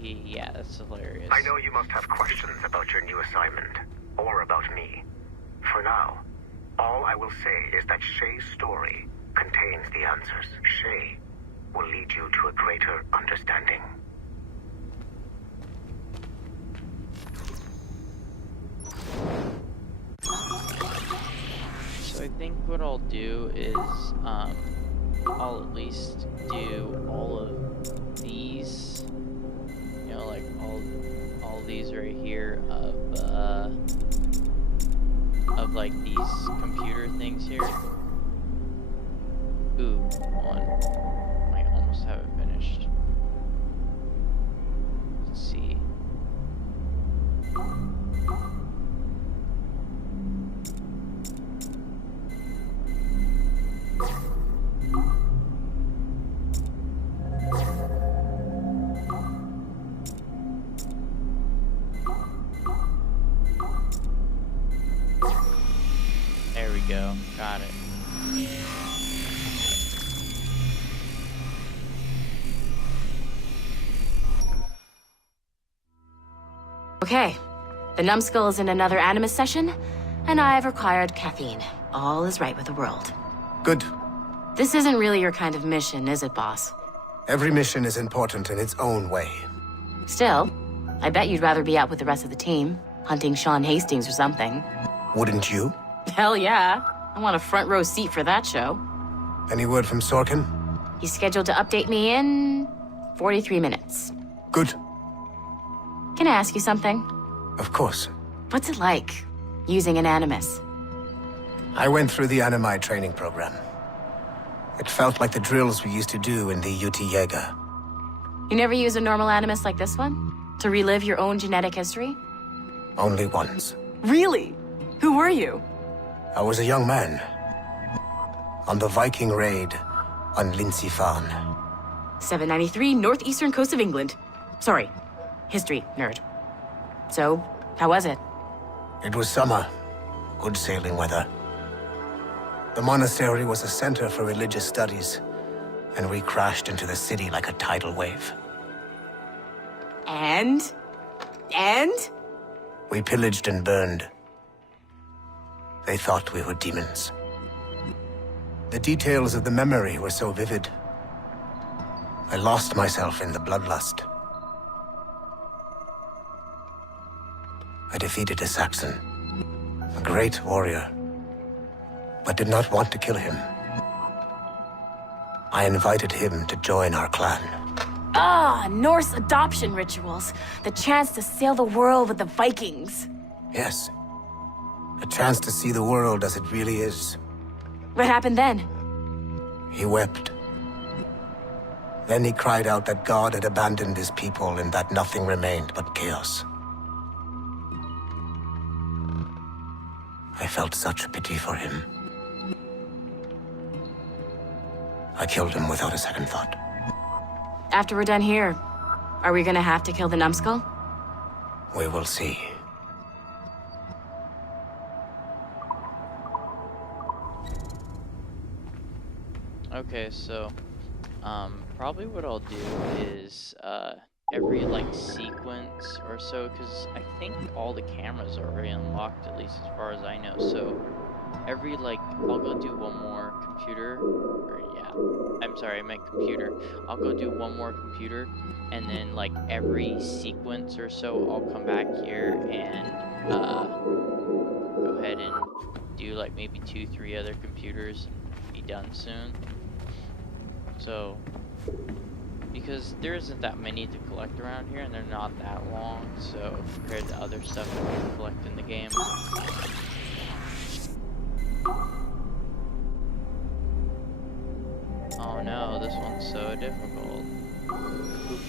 Yeah, that's hilarious. I know you must have questions about your new assignment, or about me. For now, all I will say is that Shay's story contains the answers. Shay will lead you to a greater understanding. So I think what I'll do is, I'll at least do all of these, you know, like all these right here of like these computer things here. Ooh, one. I almost have it finished. Let's see. There we go. Got it. Okay, the numbskull is in another Animus session, and I've required caffeine. All is right with the world. Good. This isn't really your kind of mission, is it, boss? Every mission is important in its own way. Still, I bet you'd rather be out with the rest of the team, hunting Sean Hastings or something. Wouldn't you? Hell yeah. I want a front row seat for that show. Any word from Sorkin? He's scheduled to update me in 43 minutes. Good. Can I ask you something? Of course. What's it like, using an Animus? I went through the Animi training program. It felt like the drills we used to do in the UT Jaeger. You never use a normal Animus like this one? To relive your own genetic history? Only once. Really? Who were you? I was a young man. On the Viking raid on Lindsey Farn. 793, northeastern coast of England. Sorry, history nerd. So, how was it? It was summer. Good sailing weather. The monastery was a center for religious studies, and we crashed into the city like a tidal wave. And? We pillaged and burned. They thought we were demons. The details of the memory were so vivid. I lost myself in the bloodlust. I defeated a Saxon, a great warrior, but did not want to kill him. I invited him to join our clan. Ah, Norse adoption rituals. The chance to sail the world with the Vikings. Yes, a chance to see the world as it really is. What happened then? He wept. Then he cried out that God had abandoned his people and that nothing remained but chaos. I felt such pity for him. I killed him without a second thought. After we're done here, are we gonna have to kill the numbskull? We will see. Okay, so, probably what I'll do is, every, like, sequence or so, because I think all the cameras are already unlocked, at least as far as I know, so every, like, I'll go do one more computer, or, yeah, I'm sorry, I meant computer. I'll go do one more computer, and then, like, every sequence or so, I'll come back here and, go ahead and do, like, maybe 2-3 other computers and be done soon. So, because there isn't that many to collect around here, and they're not that long, so compared to other stuff that we can collect in the game. Oh no, this one's so difficult. Oop.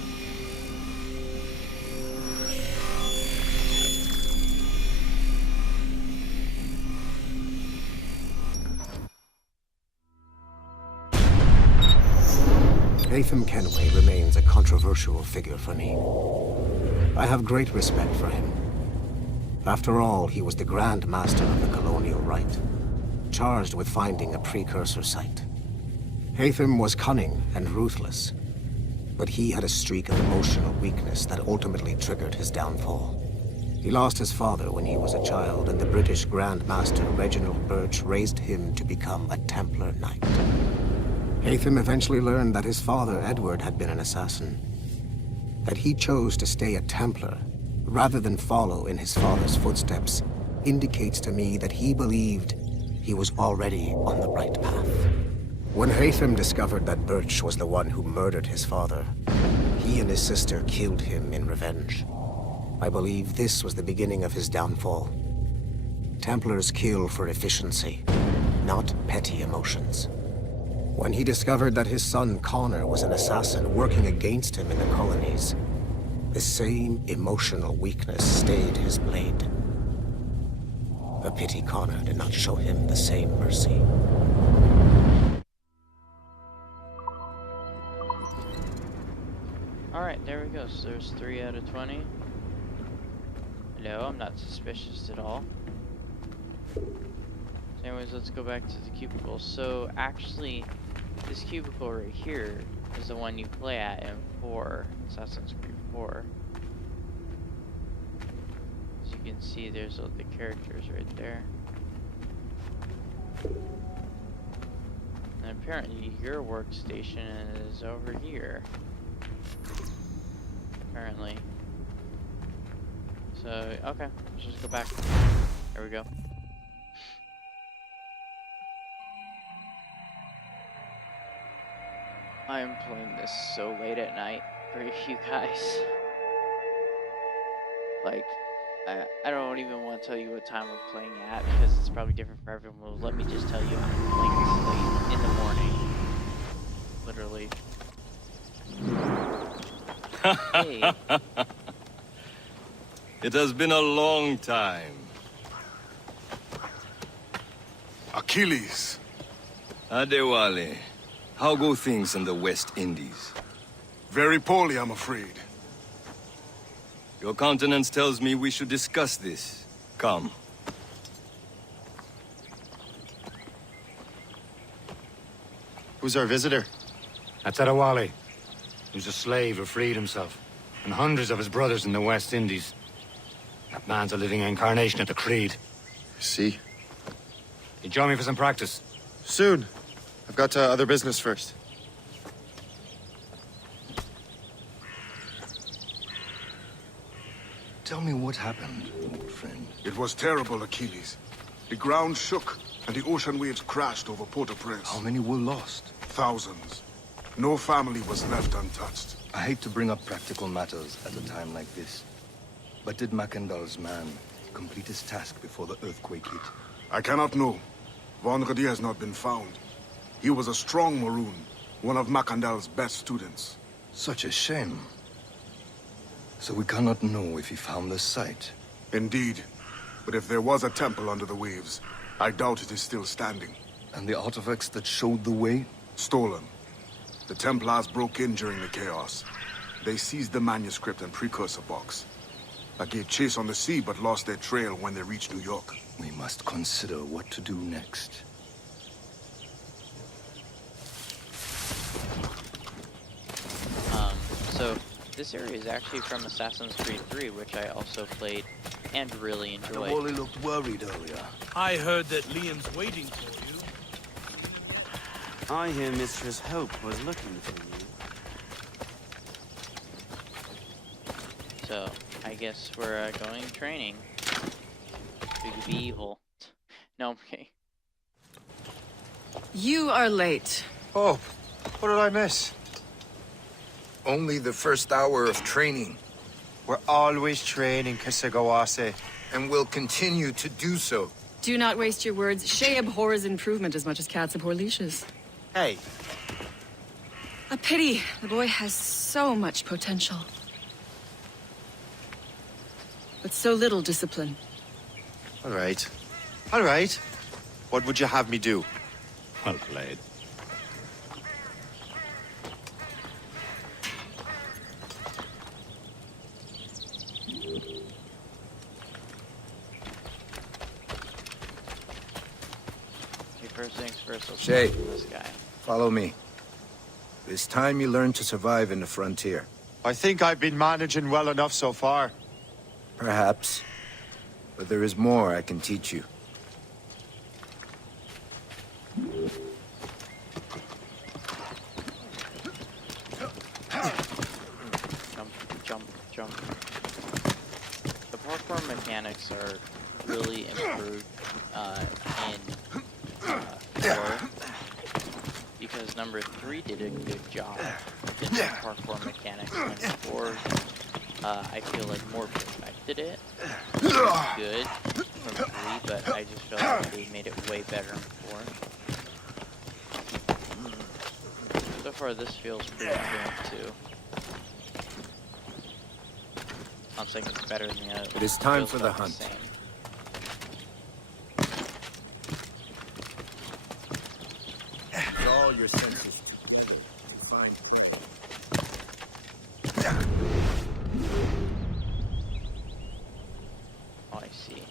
Haytham Kenway remains a controversial figure for me. I have great respect for him. After all, he was the Grand Master of the colonial rite, charged with finding a precursor site. Haytham was cunning and ruthless, But he had a streak of emotional weakness that ultimately triggered his downfall. He lost his father when he was a child, and the British Grand Master Reginald Birch raised him to become a Templar Knight. Haytham eventually learned that his father, Edward, had been an assassin. That he chose to stay a Templar, rather than follow in his father's footsteps, indicates to me that he believed he was already on the right path. When Haytham discovered that Birch was the one who murdered his father, he and his sister killed him in revenge. I believe this was the beginning of his downfall. Templars kill for efficiency, not petty emotions. When he discovered that his son Connor was an assassin working against him in the colonies, the same emotional weakness stayed his blade. A pity Connor did not show him the same mercy. Alright, there we go. So there's 3 out of 20. No, I'm not suspicious at all. So anyways, let's go back to the cubicle. So actually, this cubicle right here is the one you play at in Assassin's Creed 4. As you can see, there's all the characters right there. And apparently your workstation is over here. Apparently. So, okay, let's just go back. There we go. I am playing this so late at night for you guys. Like, I don't even want to tell you what time I'm playing at because it's probably different for everyone. Well, let me just tell you I'm playing this late in the morning. Literally. Hey. It has been a long time. Achilles. Adewale, how go things in the West Indies? Very poorly, I'm afraid. Your countenance tells me we should discuss this. Come. Who's our visitor? That's Adewale, who's a slave who freed himself, and hundreds of his brothers in the West Indies. That man's a living incarnation of the Creed. See? You join me for some practice? Soon. I've got other business first. Tell me what happened, old friend. It was terrible, Achilles. The ground shook, and the ocean waves crashed over Port-au-Prince. How many were lost? Thousands. No family was left untouched. I hate to bring up practical matters at a time like this. But did Macandal's man complete his task before the earthquake hit? I cannot know. Vonredi has not been found. He was a strong Maroon, one of Macandal's best students. Such a shame. So we cannot know if he found the site. Indeed. But if there was a temple under the waves, I doubt it is still standing. And the artifacts that showed the way? Stolen. The Templars broke in during the chaos. They seized the manuscript and precursor box. I gave chase on the sea, but lost their trail when they reached New York. We must consider what to do next. So this area is actually from Assassin's Creed 3, which I also played and really enjoyed. Wally looked worried earlier. I heard that Liam's waiting for you. I hear Mistress Hope was looking for you. So, I guess we're going training to be evil. No, I'm kidding. You are late. Oh, what did I miss? Only the first hour of training. We're always training, Kisagawase. And will continue to do so. Do not waste your words. Shay abhors improvement as much as cats abhor leashes. Hey. A pity. The boy has so much potential. But so little discipline. All right. All right. What would you have me do? Well played. Okay, first things first, let's Shay. talk to this guy. Follow me. It's time you learn to survive in the frontier. I think I've been managing well enough so far. Perhaps. But there is more I can teach you. Jump, jump. The parkour mechanics are really improved in 4, because number 3 did a good job in the parkour mechanics, and 4, I feel like more perfected it. It was good from 3, but I just feel like they made it way better in 4. So far, this feels pretty good too. I'm saying it's better than the other. It is time Feels for the about hunt. same. Use all your senses to find. Oh, I see.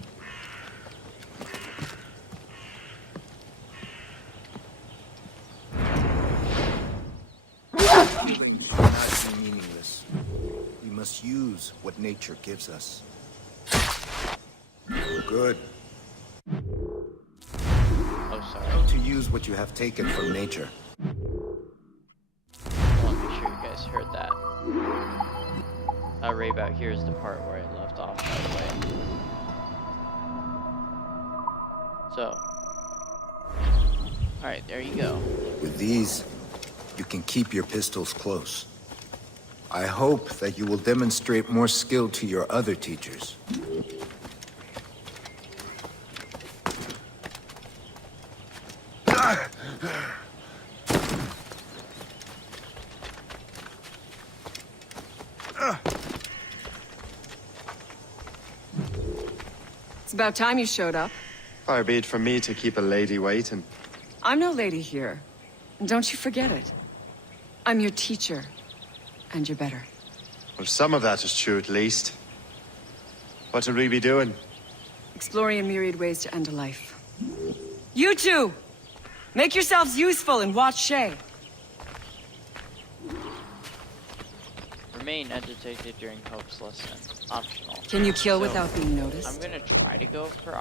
Not be meaningless. We must use what nature gives us. Good. Oh, sorry. To use what you have taken from nature. I want to make sure you guys heard that. Right about here is the part where I left off, by the way. So. Alright, there you go. With these, you can keep your pistols close. I hope that you will demonstrate more skill to your other teachers. It's about time you showed up. Far be it from me to keep a lady waiting. I'm no lady here. And don't you forget it. I'm your teacher. And you're better. Well, some of that is true at least. What will we be doing? Exploring a myriad ways to end a life. You two! Make yourselves useful and watch Shay. Remain agitated during Hope's lesson. Optional. Can you kill So, without being noticed? I'm gonna try to go for